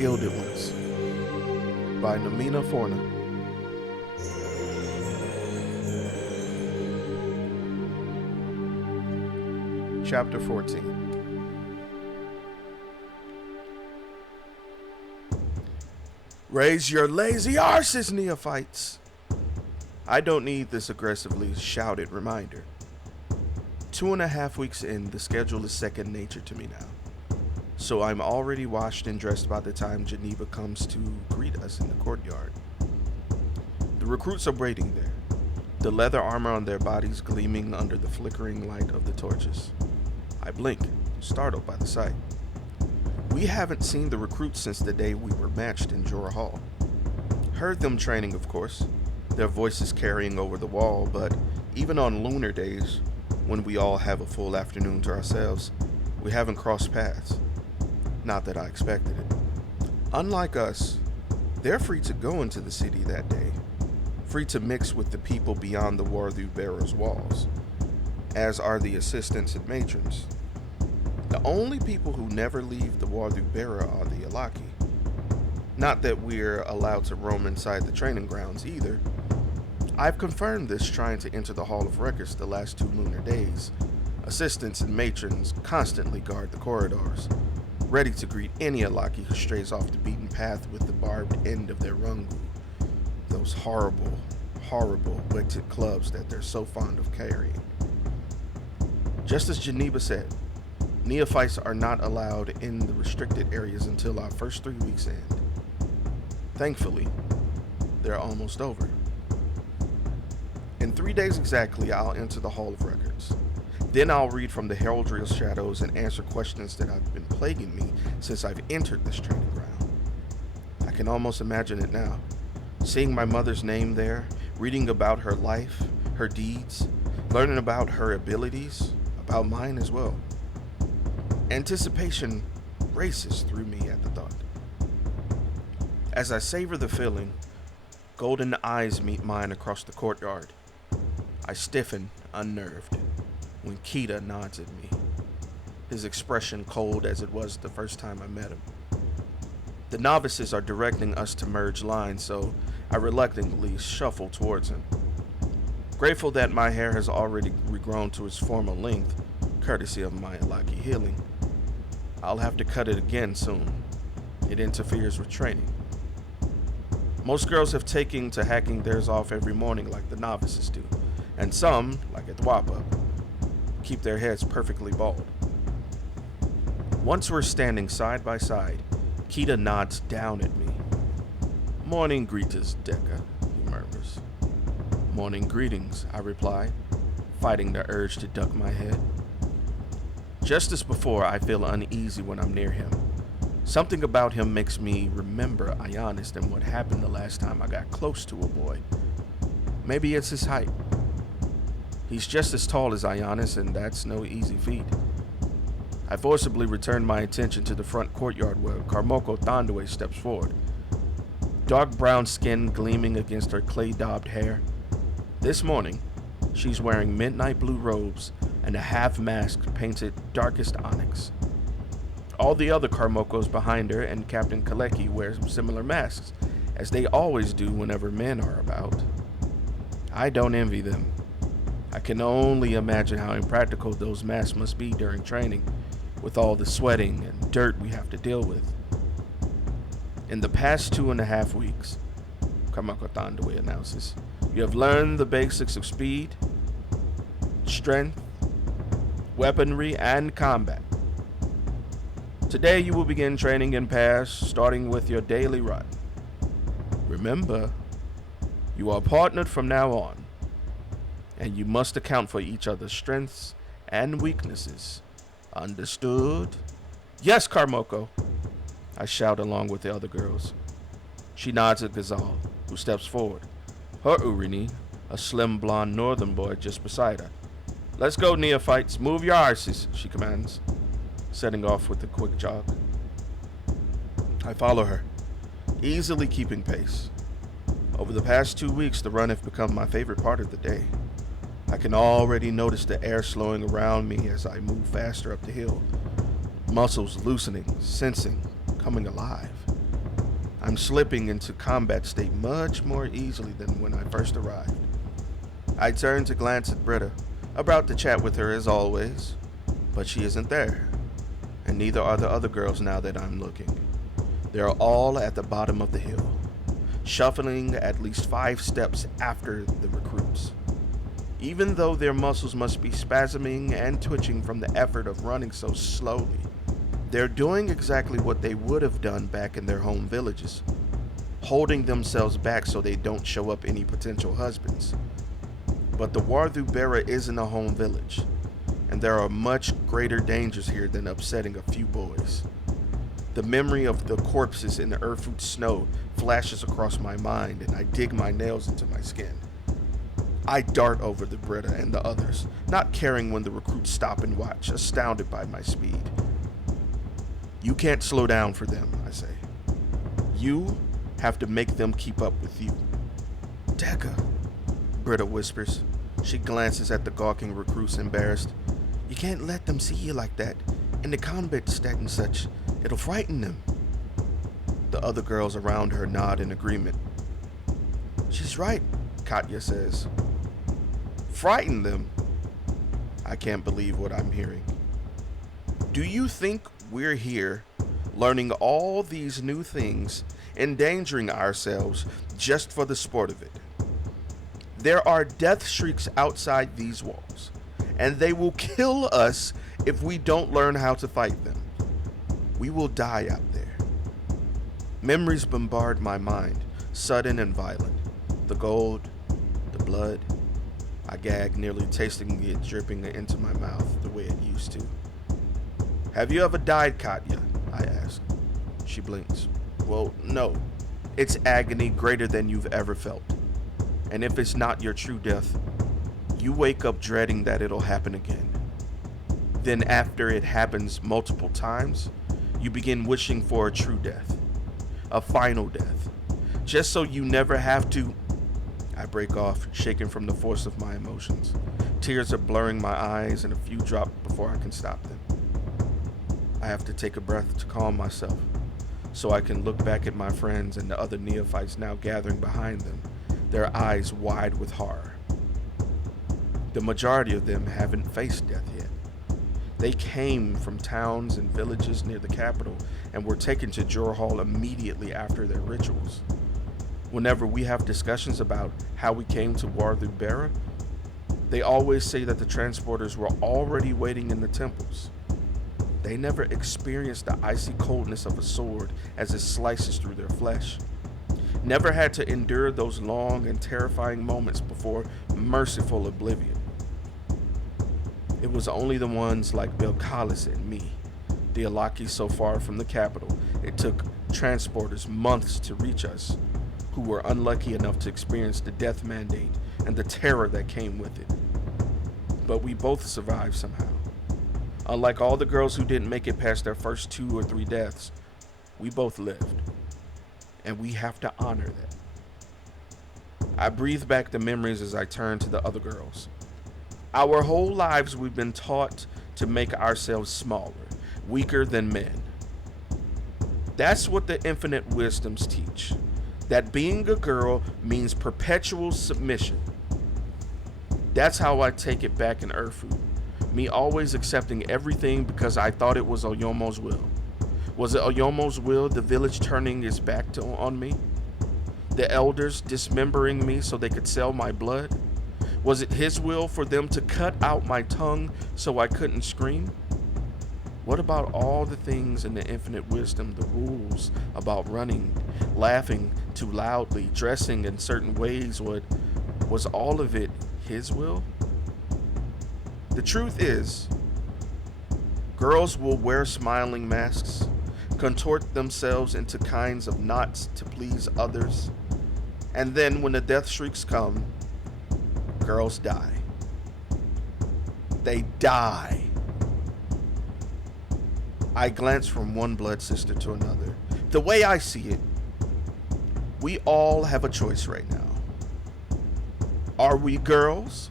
Gilded Ones by Namina Forna. Chapter 14. Raise your lazy arses, neophytes! I don't need this aggressively shouted reminder. 2.5 weeks in, the schedule is second nature to me now. So I'm already washed and dressed by the time Geneva comes to greet us in the courtyard. The recruits are waiting there, the leather armor on their bodies gleaming under the flickering light of the torches. I blink, startled by the sight. We haven't seen the recruits since the day we were matched in Jura Hall. Heard them training, of course, their voices carrying over the wall, but even on lunar days, when we all have a full afternoon to ourselves, we haven't crossed paths. Not that I expected it. Unlike us, they're free to go into the city that day, free to mix with the people beyond the Warthu Bearer's walls, as are the assistants and matrons. The only people who never leave the Warthu Bearer are the Alaki. Not that we're allowed to roam inside the training grounds either. I've confirmed this trying to enter the Hall of Records the last 2 lunar days. Assistants and matrons constantly guard the corridors, ready to greet any Alaki who strays off the beaten path with the barbed end of their rungu. Those horrible, wetted clubs that they're so fond of carrying. Just as Geneva said, neophytes are not allowed in the restricted areas until our first 3 weeks end. Thankfully, they're almost over. In 3 days exactly, I'll enter the Hall of Records. Then I'll read from the heraldry shadows and answer questions that have been plaguing me since I've entered this training ground. I can almost imagine it now. Seeing my mother's name there, reading about her life, her deeds, learning about her abilities, about mine as well. Anticipation races through me at the thought. As I savor the feeling, golden eyes meet mine across the courtyard. I stiffen, unnerved, when Kita nods at me, his expression cold as it was the first time I met him. The novices are directing us to merge lines, so I reluctantly shuffle towards him. Grateful that my hair has already regrown to its former length, courtesy of my Alaki healing. I'll have to cut it again soon. It interferes with training. Most girls have taken to hacking theirs off every morning like the novices do, and some, like at Dwapa, keep their heads perfectly bald. Once we're standing side by side, Kita nods down at me. "Morning greeters, Deka," he murmurs. "Morning greetings," I reply, fighting the urge to duck my head. Just as before, I feel uneasy when I'm near him. Something about him makes me remember Ionis and what happened the last time I got close to a boy. Maybe it's his height. He's just as tall as Ionis, and that's no easy feat. I forcibly return my attention to the front courtyard where Karmoko Thandwe steps forward. Dark brown skin gleaming against her clay-daubed hair. This morning, she's wearing midnight blue robes and a half mask painted darkest onyx. All the other Karmokos behind her and Captain Kaleki wear similar masks, as they always do whenever men are about. I don't envy them. I can only imagine how impractical those masks must be during training, with all the sweating and dirt we have to deal with. In the past 2.5 weeks, Karmoko Thandwe announces, you have learned the basics of speed, strength, weaponry, and combat. Today you will begin training in pairs, starting with your daily run. Remember, you are partnered from now on, and you must account for each other's strengths and weaknesses. Understood? Yes, Karmoko, I shout along with the other girls. She nods at Ghazal, who steps forward, her Urini, a slim blonde northern boy just beside her. Let's go, neophytes, move your arses, she commands, setting off with a quick jog. I follow her, easily keeping pace. Over the past 2 weeks, the run has become my favorite part of the day. I can already notice the air slowing around me as I move faster up the hill. Muscles loosening, sensing, coming alive. I'm slipping into combat state much more easily than when I first arrived. I turn to glance at Britta, about to chat with her as always, but she isn't there, and neither are the other girls now that I'm looking. They're all at the bottom of the hill, shuffling at least 5 steps after the recruits. Even though their muscles must be spasming and twitching from the effort of running so slowly, they're doing exactly what they would have done back in their home villages, holding themselves back so they don't show up any potential husbands. But the Warthu isn't a home village, and there are much greater dangers here than upsetting a few boys. The memory of the corpses in the Erfurt snow flashes across my mind, and I dig my nails into my skin. I dart over the Britta and the others, not caring when the recruits stop and watch, astounded by my speed. You can't slow down for them, I say. You have to make them keep up with you. Deka, Britta whispers. She glances at the gawking recruits, embarrassed. You can't let them see you like that. In the combat stat and such, it'll frighten them. The other girls around her nod in agreement. She's right, Katya says. Frighten them? I can't believe what I'm hearing. Do you think we're here, learning all these new things, endangering ourselves just for the sport of it? There are death shrieks outside these walls, and they will kill us if we don't learn how to fight them. We will die out there. Memories bombard my mind, sudden and violent. The gold, the blood. I gag, nearly tasting it dripping into my mouth the way it used to. Have you ever died, Katya? I ask. She blinks. Well, no. It's agony greater than you've ever felt. And if it's not your true death, you wake up dreading that it'll happen again. Then after it happens multiple times, you begin wishing for a true death. A final death. Just so you never have to... I break off, shaken from the force of my emotions. Tears are blurring my eyes and a few drop before I can stop them. I have to take a breath to calm myself, so I can look back at my friends and the other neophytes now gathering behind them, their eyes wide with horror. The majority of them haven't faced death yet. They came from towns and villages near the capital and were taken to Jor Hall immediately after their rituals. Whenever we have discussions about how we came to Warthu, they always say that the transporters were already waiting in the temples. They never experienced the icy coldness of a sword as it slices through their flesh. Never had to endure those long and terrifying moments before merciful oblivion. It was only the ones like Belkalis and me, the Alaki so far from the capital, it took transporters months to reach us, who were unlucky enough to experience the death mandate and the terror that came with it. But we both survived somehow. Unlike all the girls who didn't make it past their first 2 or 3 deaths, we both lived. And we have to honor that. I breathe back the memories as I turn to the other girls. Our whole lives we've been taught to make ourselves smaller, weaker than men. That's what the infinite wisdoms teach. That being a girl means perpetual submission. That's how I take it back in Erfurt. Me always accepting everything because I thought it was Oyomo's will. Was it Oyomo's will, the village turning its back on me? The elders dismembering me so they could sell my blood? Was it his will for them to cut out my tongue so I couldn't scream? What about all the things in the infinite wisdom, the rules about running, laughing too loudly, dressing in certain ways? Was all of it his will? The truth is, girls will wear smiling masks, contort themselves into kinds of knots to please others, and then when the death shrieks come, girls die. They die. I glance from one blood sister to another. The way I see it, we all have a choice right now. Are we girls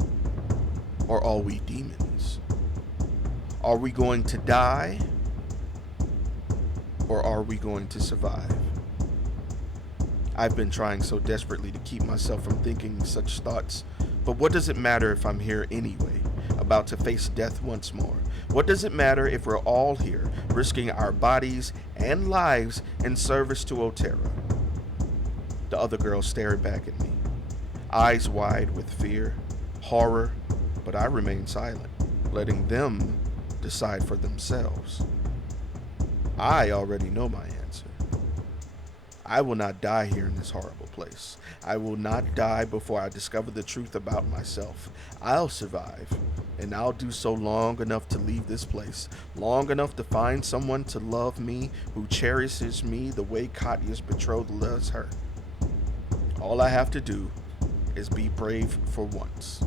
or are we demons? Are we going to die or are we going to survive? I've been trying so desperately to keep myself from thinking such thoughts. But what does it matter if I'm here anyway, about to face death once more? What does it matter if we're all here, risking our bodies and lives in service to Otera? The other girls stared back at me, eyes wide with fear, horror, but I remained silent, letting them decide for themselves. I already know my answer. I will not die here in this horrible place. I will not die before I discover the truth about myself. I'll survive, and I'll do so long enough to leave this place, long enough to find someone to love me, who cherishes me the way Katya's betrothed loves her. All I have to do is be brave for once.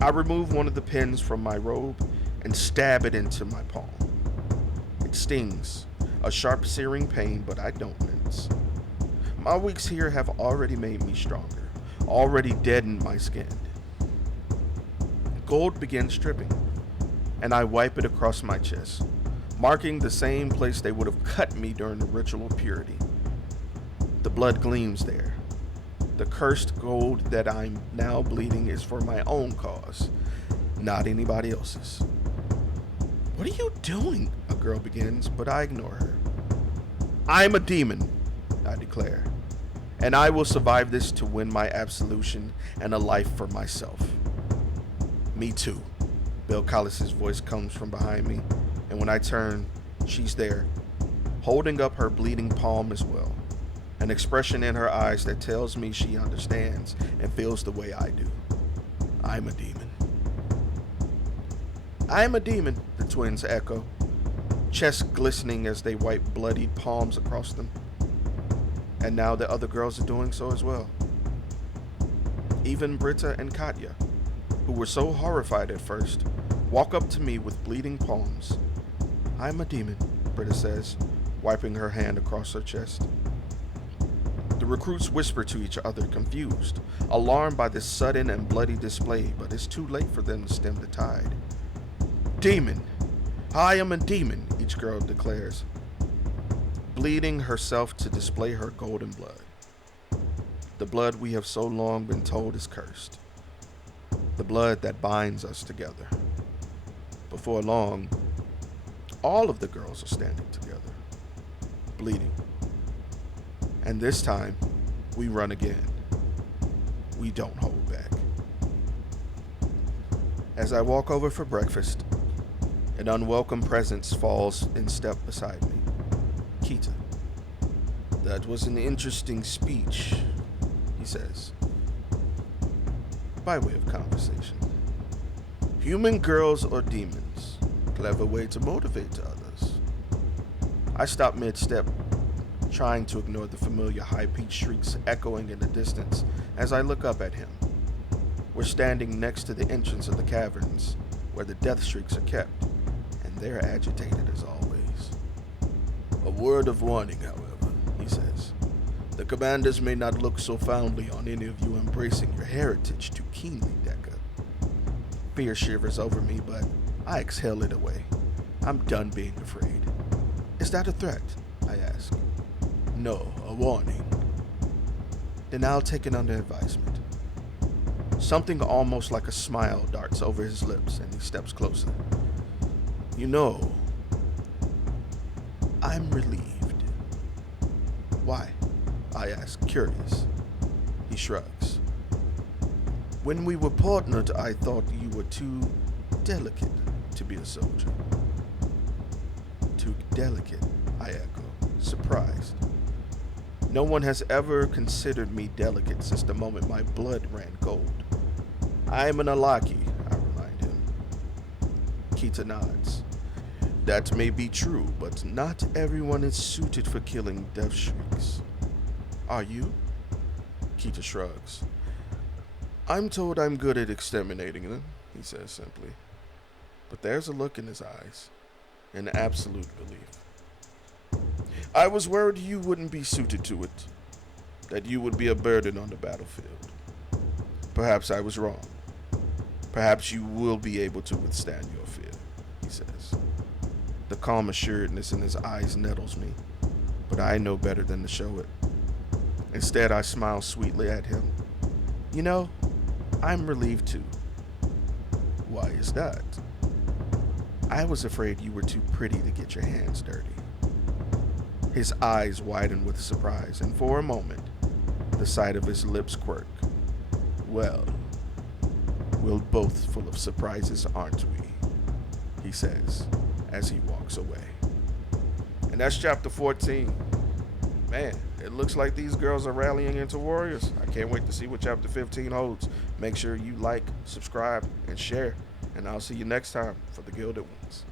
I remove one of the pins from my robe and stab it into my palm. It stings, a sharp searing pain, but I don't mince. My weeks here have already made me stronger, already deadened my skin. Gold begins dripping, and I wipe it across my chest, marking the same place they would have cut me during the ritual of purity. The blood gleams there. The cursed gold that I'm now bleeding is for my own cause, not anybody else's. "What are you doing?" a girl begins, but I ignore her. "I'm a demon," I declare, "and I will survive this to win my absolution and a life for myself." "Me too." Bill Collis's voice comes from behind me, and when I turn, she's there, holding up her bleeding palm as well, an expression in her eyes that tells me she understands and feels the way I do. "I'm a demon." "I'm a demon," the twins echo, chests glistening as they wipe bloodied palms across them. And now the other girls are doing so as well. Even Britta and Katya, who were so horrified at first, walk up to me with bleeding palms. "I'm a demon," Britta says, wiping her hand across her chest. The recruits whisper to each other, confused, alarmed by this sudden and bloody display, but it's too late for them to stem the tide. "Demon! I am a demon," each girl declares, bleeding herself to display her golden blood. The blood we have so long been told is cursed. The blood that binds us together. Before long, all of the girls are standing together, bleeding. And this time, we run again. We don't hold back. As I walk over for breakfast, an unwelcome presence falls in step beside me. Kita. "That was an interesting speech," he says, by way of conversation. "Human girls or demons? Clever way to motivate others." I stop mid-step, trying to ignore the familiar high-pitched shrieks echoing in the distance as I look up at him. We're standing next to the entrance of the caverns, where the death shrieks are kept, and they're agitated as always. "A word of warning, however," he says. "The commanders may not look so fondly on any of you embracing your heritage too keenly, Deka." Fear shivers over me, but I exhale it away. I'm done being afraid. "Is that a threat?" I ask. "No, a warning." "Then I'll take it under advisement." Something almost like a smile darts over his lips, and he steps closer. "You know, I'm relieved." "Why?" I ask, curious. He shrugs. "When we were partnered, I thought you were too delicate to be a soldier." "Too delicate?" I echo, surprised. No one has ever considered me delicate since the moment my blood ran cold. "I'm an Alaki," I remind him. Kita nods. "That may be true, but not everyone is suited for killing death shrieks." "Are you?" Kita shrugs. "I'm told I'm good at exterminating them," he says simply. But there's a look in his eyes, an absolute belief. "I was worried you wouldn't be suited to it, that you would be a burden on the battlefield. Perhaps I was wrong. Perhaps you will be able to withstand your fear," he says. The calm assuredness in his eyes nettles me, but I know better than to show it. Instead, I smile sweetly at him. You know, I'm relieved too. Why is that? I was afraid you were too pretty to get your hands dirty. His eyes widen with surprise, and for a moment, the sight of his lips quirk. Well, we're both full of surprises, aren't we? He says as he walks away. And that's chapter 14. Man, it looks like these girls are rallying into warriors. I can't wait to see what chapter 15 holds. Make sure you like, subscribe, and share. And I'll see you next time for the Gilded Ones.